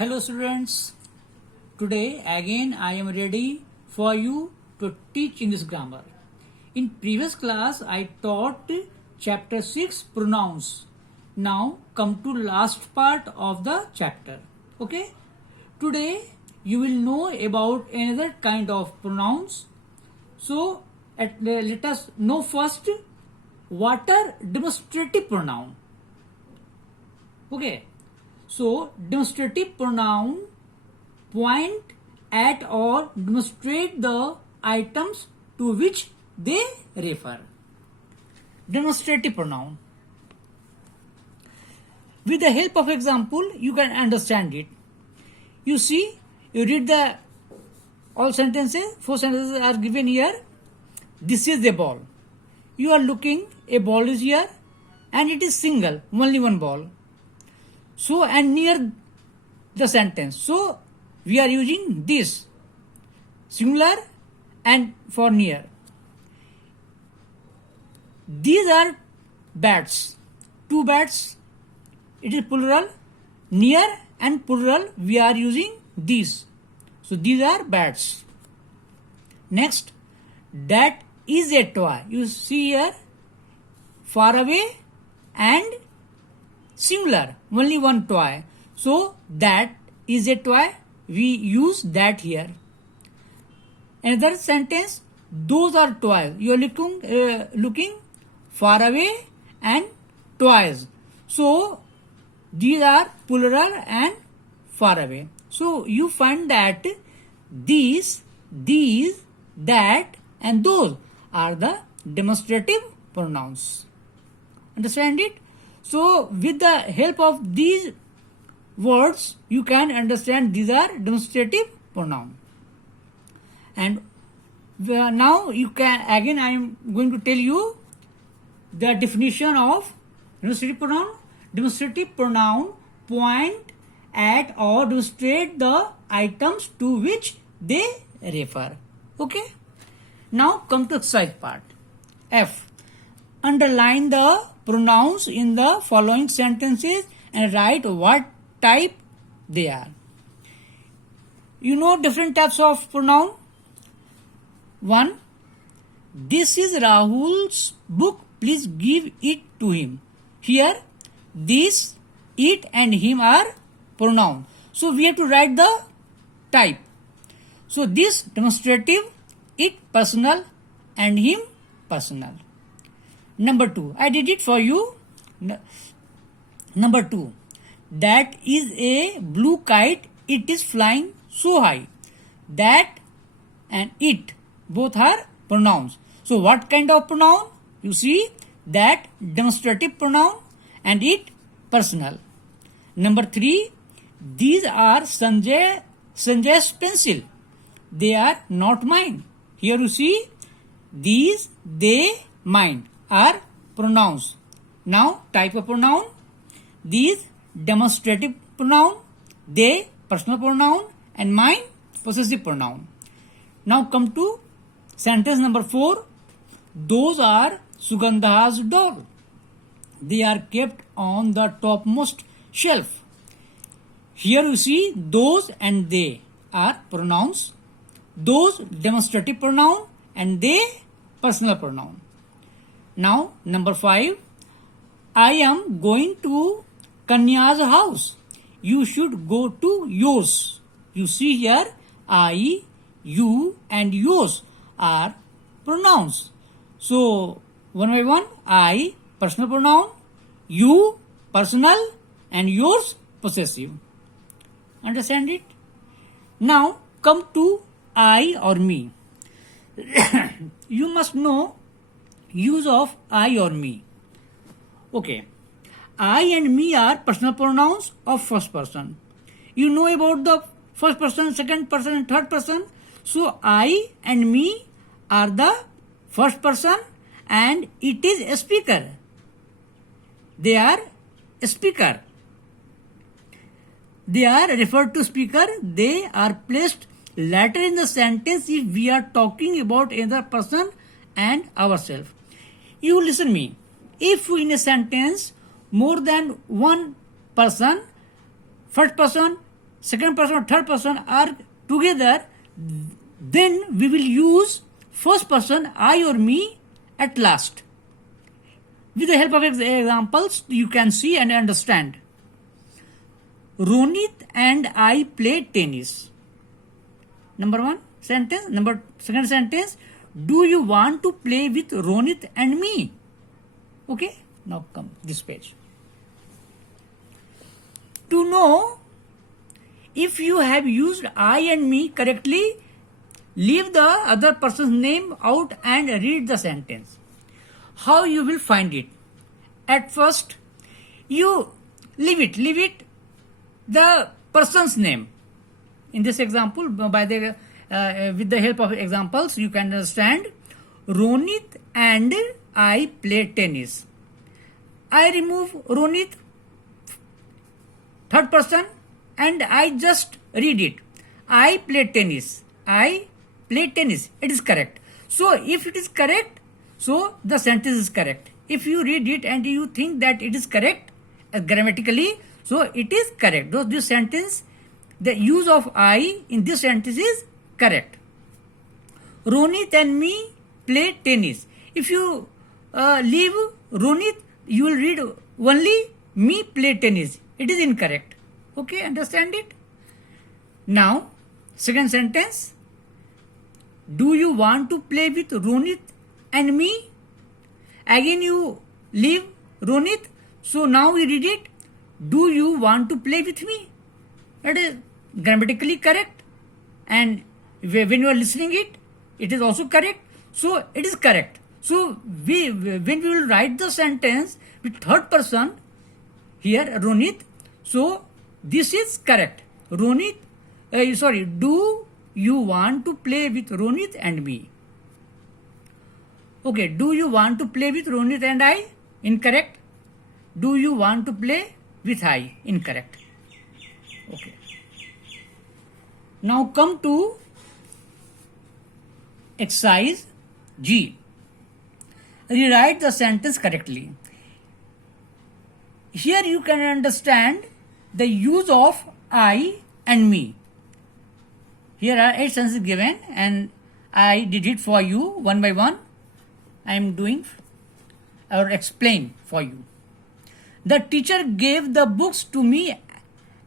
Hello students, today again I am ready for you to teach English grammar. In previous class I taught chapter 6 pronouns. Now come to last part of the chapter. Okay? Today you will know about another kind of pronouns. So let us know first what are demonstrative pronoun. Okay. So, demonstrative pronoun point at or demonstrate the items to which they refer. Demonstrative pronoun. With the help of example, you can understand it. You see, you read the all sentences. 4 sentences are given here. This is a ball. You are looking, a ball is here and it is single, only one ball. So, and near the sentence. So, we are using this singular and for near. These are bats. 2 bats. It is plural. Near and plural we are using these. So, these are bats. Next, that is a toy. You see here, far away and singular, only one toy. So that is a toy. We use that here. Another sentence, those are toys. You are looking far away and toys. So these are plural and far away. So you find that these, that and those are the demonstrative pronouns. Understand it? So, with the help of these words, you can understand these are demonstrative pronoun. And now you can, again I am going to tell you the definition of demonstrative pronoun. Demonstrative pronoun point at or demonstrate the items to which they refer. Okay? Now come to exercise part. F. Underline the pronouns in the following sentences and write what type they are. You know different types of pronoun. 1. This is Rahul's book. Please give it to him. Here, this, it and him are pronoun. So we have to write the type. So this demonstrative, it personal and him personal. Number 2, I did it for you. Number 2, that is a blue kite. It is flying so high. That and it both are pronouns. So what kind of pronoun? You see, that demonstrative pronoun and it personal. Number 3, these are Sanjay's pencil. They are not mine. Here you see, these, they, mine are pronouns. Now type of pronoun, these demonstrative pronoun, they personal pronoun and mine possessive pronoun. Now come to sentence number 4. Those are Sugandha's doll. They are kept on the topmost shelf. Here you see, those and they are pronouns. Those demonstrative pronoun and they personal pronoun. Now, number 5, I am going to Kanya's house. You should go to yours. You see here, I, you and yours are pronouns. So, one by one, I, personal pronoun, you, personal and yours, possessive. Understand it? Now, come to I or me. You must know use of I or me. Okay. I and me are personal pronouns of first person. You know about the first person, second person and third person. So I and me are the first person and it is a speaker. They are a speaker. They are referred to speaker. They are placed later in the sentence if we are talking about another person and ourselves. You listen me. If in a sentence more than one person, first person second person or third person are together, then we will use first person, I or me, at last. With the help of examples, you can see and understand. Ronit and I play tennis. Number one sentence. Second sentence. Do you want to play with Ronit and me? Okay. Now come this page. To know if you have used I and me correctly, leave the other person's name out and read the sentence. How you will find it? At first, you leave it the person's name. In this example, by the with the help of examples, you can understand. Ronit and I play tennis. I remove Ronit, third person, and I just read it. I play tennis. I play tennis. It is correct. So if it is correct, so the sentence is correct. If you read it and you think that it is correct grammatically, so it is correct. This sentence, the use of I in this sentence is correct. Ronit and me play tennis. If you leave Ronit, you will read only me play tennis. It is incorrect. Okay, understand it? Now, second sentence. Do you want to play with Ronit and me? Again you leave Ronit. So now we read it. Do you want to play with me? That is grammatically correct. And when you are listening it, it is also correct. So it is correct. So when we will write the sentence with third person, here Ronit, so this is correct. Ronit, do you want to play with Ronit and me? Okay, do you want to play with Ronit and I? Incorrect. Do you want to play with I? Incorrect. Okay. Now come to exercise G. Rewrite the sentence correctly. Here you can understand the use of I and me. Here are 8 sentences given and I did it for you one by one. I am doing or explain for you. The teacher gave the books to me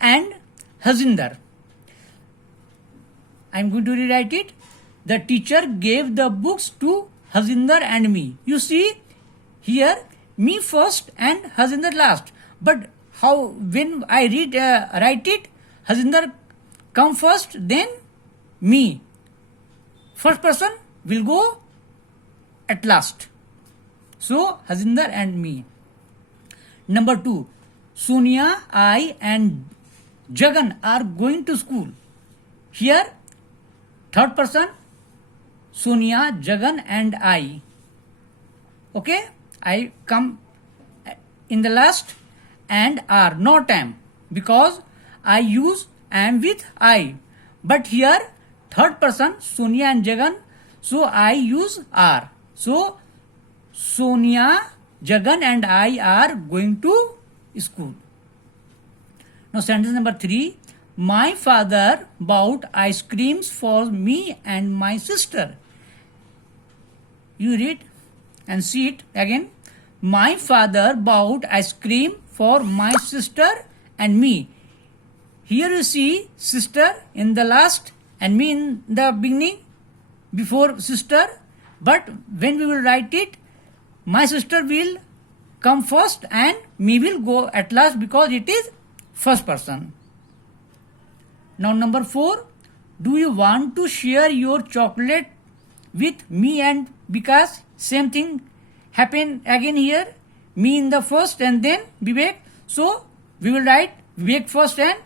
and Hazinder. I am going to rewrite it. The teacher gave the books to Hazinder and me. You see here me first and Hazinder last. But how when I write it, Hazinder come first, then me. First person will go at last. So Hazinder and me. Number 2, Sonia, I and Jagan are going to school. Here third person, Sonia, Jagan and I. Okay, I come in the last and are, not am, because I use am with I. But here third person, Sonia and Jagan, so I use are. So Sonia, Jagan and I are going to school. Now sentence number 3. My father bought ice creams for me and my sister. You read and see it again. My father bought ice cream for my sister and me. Here you see sister in the last and me in the beginning before sister. But when we will write it, my sister will come first and me will go at last because it is first person. Now number 4, do you want to share your chocolate with me and Vikas? Same thing happen again here. Me in the first and then Vivek. So we will write Vivek first and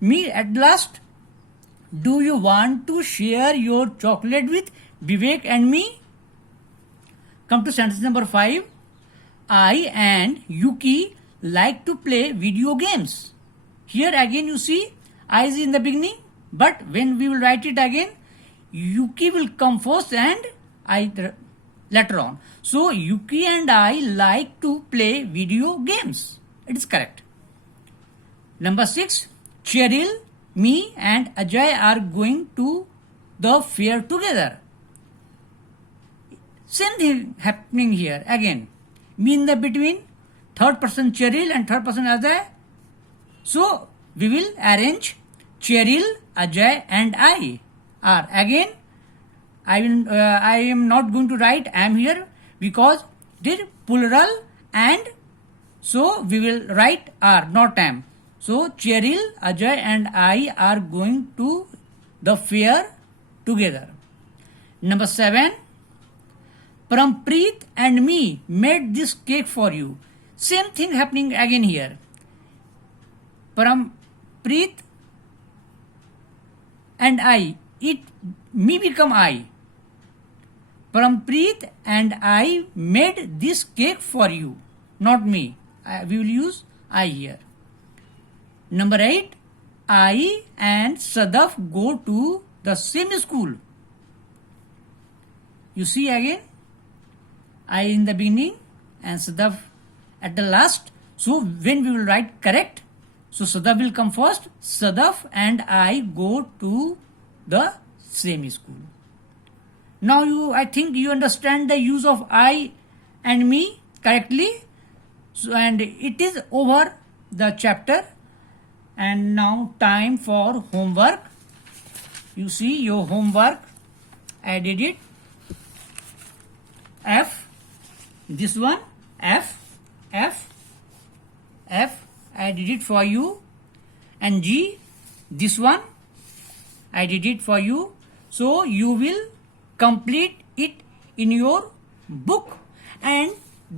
me at last. Do you want to share your chocolate with Vivek and me? Come to sentence number 5. I and Yuki like to play video games. Here again you see I is in the beginning, but when we will write it again, Yuki will come first and I later on. So Yuki and I like to play video games. It is correct. Number 6, Cheryl me and Ajay are going to the fair together. Same thing happening here again. Me in the between, third person Cheryl and third person Ajay. So we will arrange Cheryl, Ajay and I are. Again, I am not going to write I am here because it is plural, and so we will write are, not am. So Cheryl, Ajay and I are going to the fair together. Number 7. Parampreet and me made this cake for you. Same thing happening again here. Parampreet and I, me become I. Parampreet and I made this cake for you, not me. We will use I here. Number 8. I and Sadaf go to the same school. You see again, I in the beginning and Sadaf at the last. So when we will write correct, so Sadaf will come first. Sadaf and I go to the same school. Now I think you understand the use of I and me correctly. So, and it is over the chapter. And now time for homework. You see your homework. I did it. F. This one, F. I did it for you. And G, this one, I did it for you. So you will complete it in your book and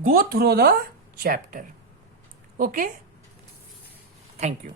go through the chapter. Okay? Thank you.